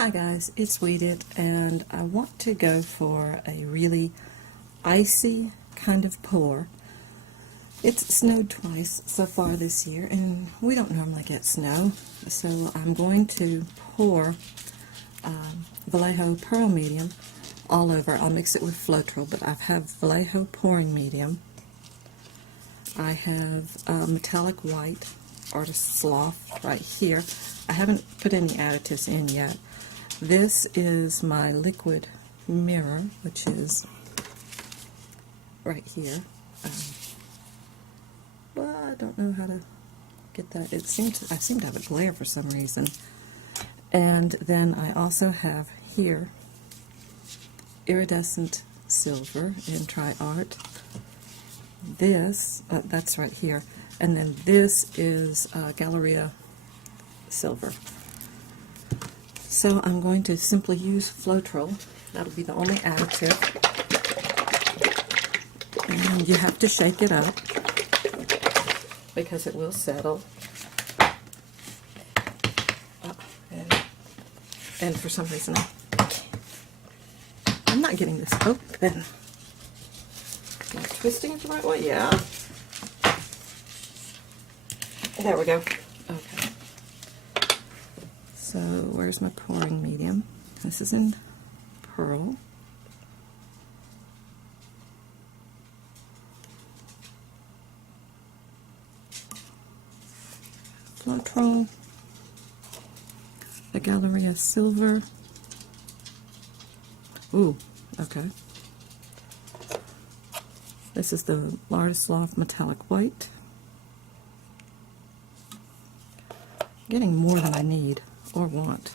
Hi guys, it's Weeded, and I want to go for a really icy kind of pour. It's snowed twice so far this year, and we don't normally get snow, so I'm going to pour Vallejo Pearl Medium all over. I'll mix it with Floetrol, but I have Vallejo Pouring Medium. I have Metallic White Artist Sloth right here. I haven't put any additives in yet. This is my liquid mirror, which is right here. Well, I don't know how to get that. I seem to have a glare for some reason. And then I also have here iridescent silver in Tri-Art. This, that's right here. And then this is Galleria silver. So I'm going to simply use Floetrol. That'll be the only additive. And you have to shake it up because it will settle. And for some reason I'm not getting this open. Am I twisting it the right way? Yeah. There we go. Okay. So where's my pouring medium? This is in Pearl. Floetrol. The Galleria Silver. Ooh, okay. This is the Artist Sloth Metallic White. Getting more than I need or want.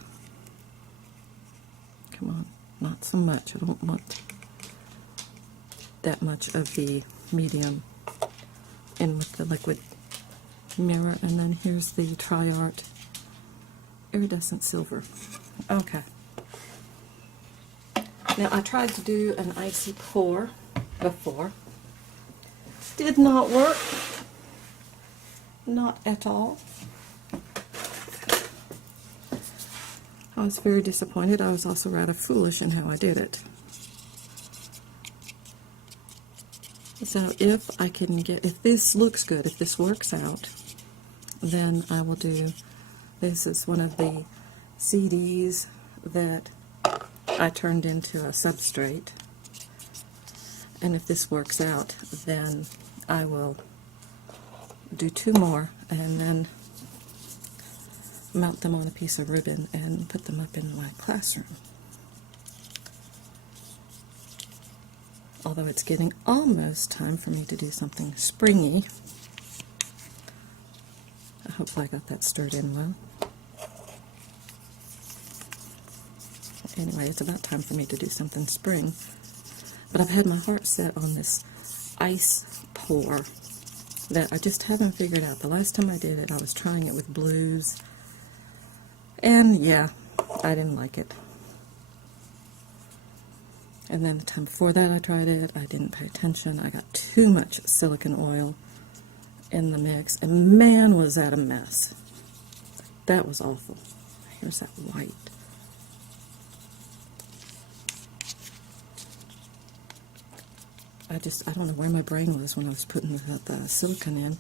Come on, not so much. I don't want that much of the medium in with the liquid mirror. And then here's the Tri-Art iridescent silver. Okay. Now I tried to do an icy pour before. Did not work. Not at all. I was very disappointed. I was also rather foolish in how I did it. So if I can get, if this looks good, if this works out, then I will do, this is one of the CDs that I turned into a substrate. And if this works out, then I will do two more and then mount them on a piece of ribbon and put them up in my classroom. Although it's getting almost time for me to do something springy. Hopefully I got that stirred in well. Anyway, it's about time for me to do something spring. But I've had my heart set on this ice pour that I just haven't figured out. The last time I did it, I was trying it with blues. And yeah, I didn't like it. And then the time before that I tried it, I didn't pay attention. I got too much silicone oil in the mix, and man, was that a mess. That was awful. Here's that white. I don't know where my brain was when I was putting the silicone in.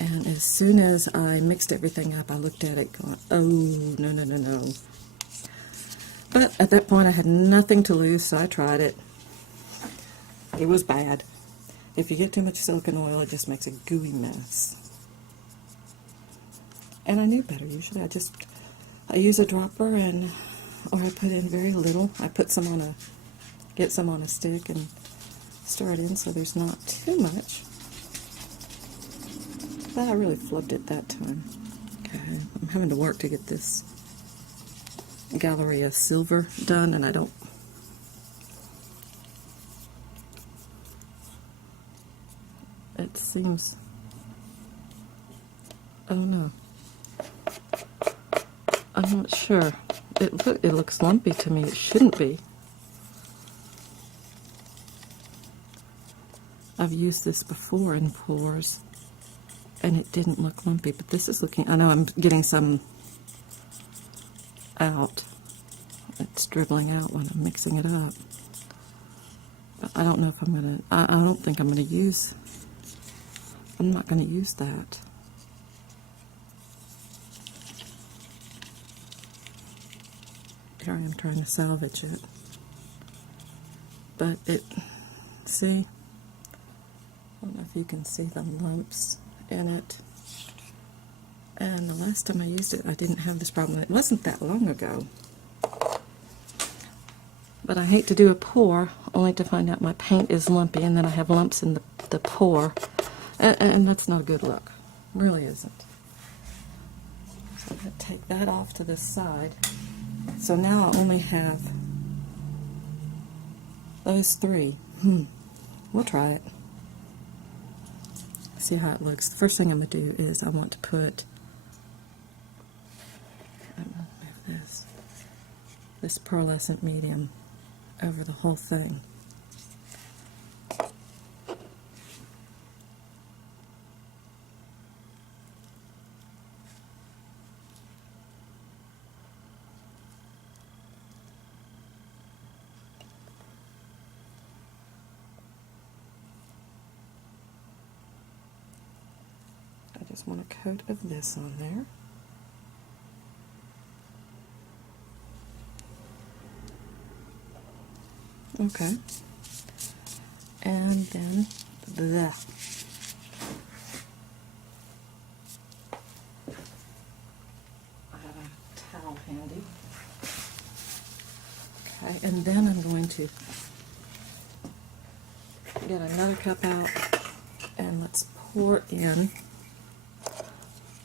And as soon as I mixed everything up, I looked at it going, oh, no, no, no, no. But at that point, I had nothing to lose, so I tried it. It was bad. If you get too much silicone oil, it just makes a gooey mess. And I knew better. Usually I use a dropper, or I put in very little. I put some on get some on a stick and stir it in so there's not too much. But I really flubbed it that time. Okay, I'm having to work to get this Galleria silver done, and I don't. It seems. Oh no. I'm not sure. It looks lumpy to me. It shouldn't be. I've used this before in pours, and it didn't look lumpy, but this is looking, I know I'm getting some out. it's dribbling out when I'm mixing it up. But I don't know if I'm going to, I don't think I'm going to use, I'm not going to use that. Here I am trying to salvage it. But it, see, I don't know if you can see the lumps in it. And the last time I used it, I didn't have this problem. It wasn't that long ago. But I hate to do a pour, only to find out my paint is lumpy, and then I have lumps in the pour. And that's not a good look. It really isn't. So I'm going to take that off to the side. So now I only have those three. We'll try it. See how it looks. The first thing I'm going to do is I want to put, I'm going to move this pearlescent medium over the whole thing. I just want a coat of this on there. Okay. And then the I have a towel handy. Okay, and then I'm going to get another cup out and let's pour in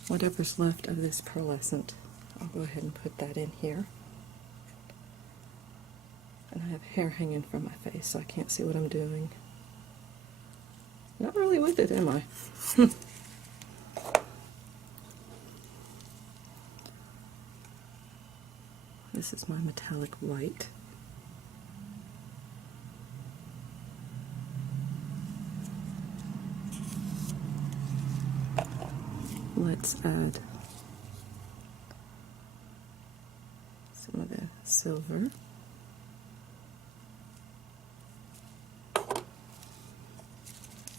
whatever's left of this pearlescent. I'll go ahead and put that in here. And I have hair hanging from my face, so I can't see what I'm doing. Not really with it, am I? This is my metallic white. Let's add some of the silver.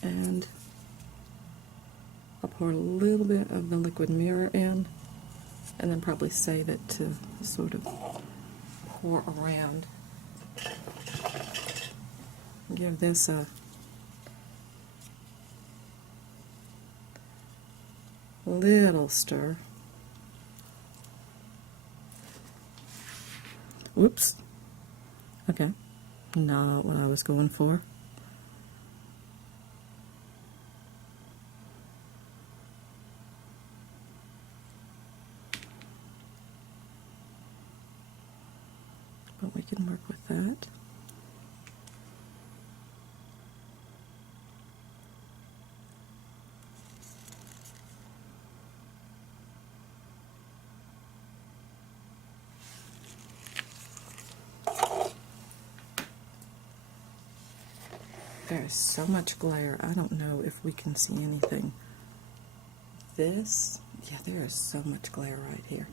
And I'll pour a little bit of the liquid mirror in, and then probably save it to sort of pour around. Give this a little stir. Whoops. Okay, not what I was going for. But we can work with that. There's so much glare, I don't know if we can see anything. This, yeah, there is so much glare right here.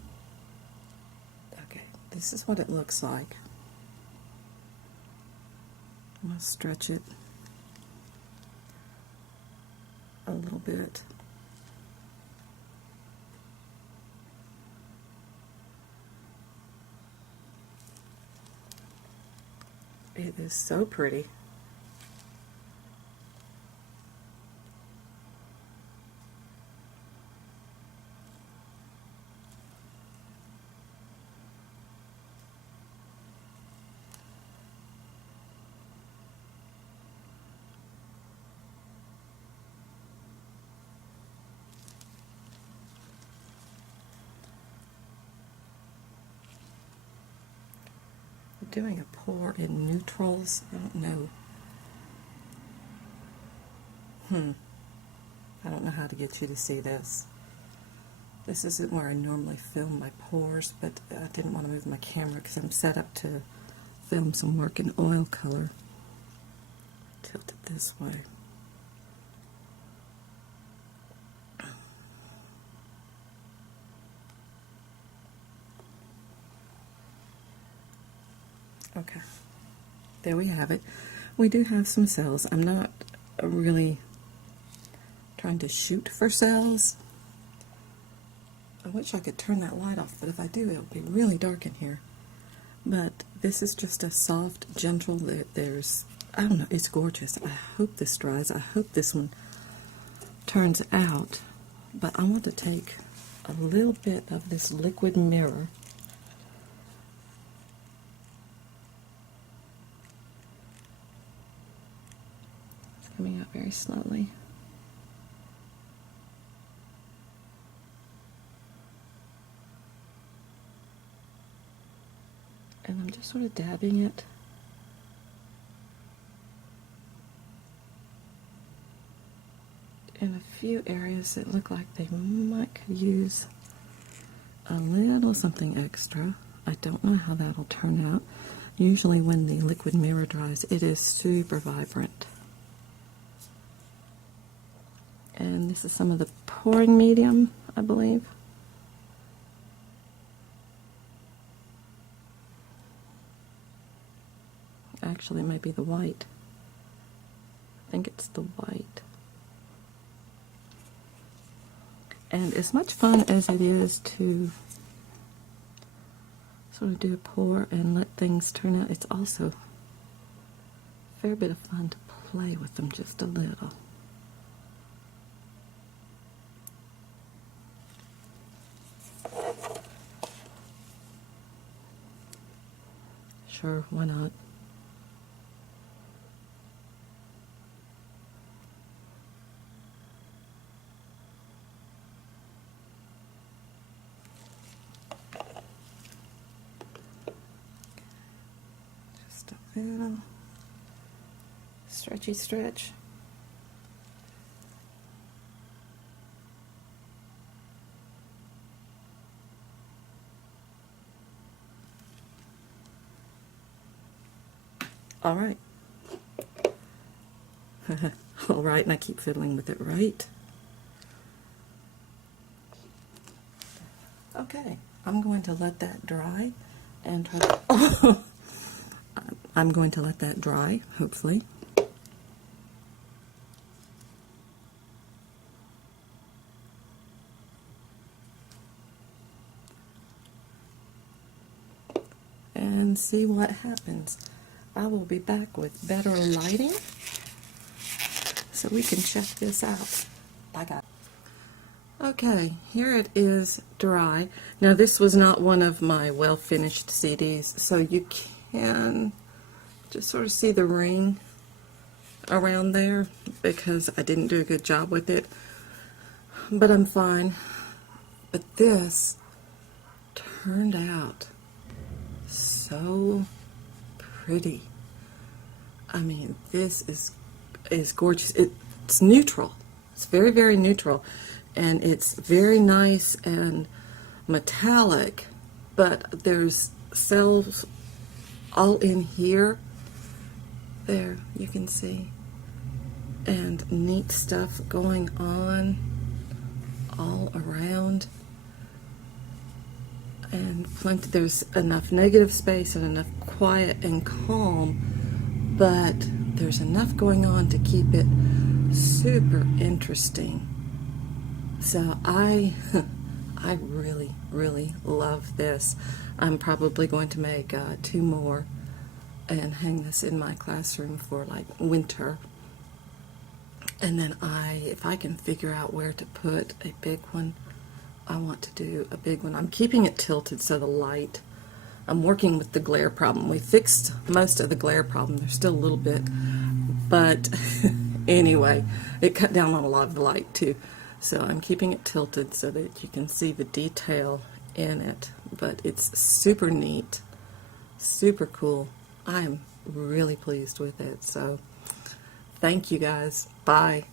Okay, this is what it looks like. I'm going to stretch it a little bit. It is so pretty. Doing a pour in neutrals, I don't know. I don't know how to get you to see this. This isn't where I normally film my pours, but I didn't want to move my camera because I'm set up to film some work in oil color. Tilt it this way. Okay, there we have it. We do have some cells. I'm not really trying to shoot for cells. I wish I could turn that light off, but if I do, it'll be really dark in here. But this is just a soft, gentle, there's, I don't know, it's gorgeous. I hope this dries. I hope this one turns out. But I want to take a little bit of this liquid mirror. It's coming out very slowly. And I'm just sort of dabbing it. In a few areas that look like they might could use a little something extra. I don't know how that'll turn out. Usually when the liquid mirror dries, it is super vibrant. And this is some of the pouring medium, I believe. Actually, it might be the white. I think it's the white. And as much fun as it is to sort of do a pour and let things turn out, it's also a fair bit of fun to play with them just a little. Sure, why not? Just a little stretchy stretch. All right. All right, and I keep fiddling with it, right? Okay, I'm going to let that dry and try to, oh, I'm going to let that dry, hopefully. And see what happens. I will be back with better lighting so we can check this out. Bye, guys. Okay, here it is dry. Now this was not one of my well-finished CDs, so you can just sort of see the ring around there because I didn't do a good job with it, but I'm fine. But this turned out so pretty. I mean, this is gorgeous. It's neutral. It's very, very neutral. And it's very nice and metallic, but there's cells all in here. There, you can see. And neat stuff going on all around. And plenty, there's enough negative space and enough quiet and calm, but there's enough going on to keep it super interesting. So I really, really love this. I'm probably going to make 2 more and hang this in my classroom for like winter. And then if I can figure out where to put a big one, I want to do a big one. I'm keeping it tilted so the light, I'm working with the glare problem. We fixed most of the glare problem. There's still a little bit, but anyway, it cut down on a lot of the light too. So I'm keeping it tilted so that you can see the detail in it. But it's super neat, super cool. I am really pleased with it. So thank you guys. Bye.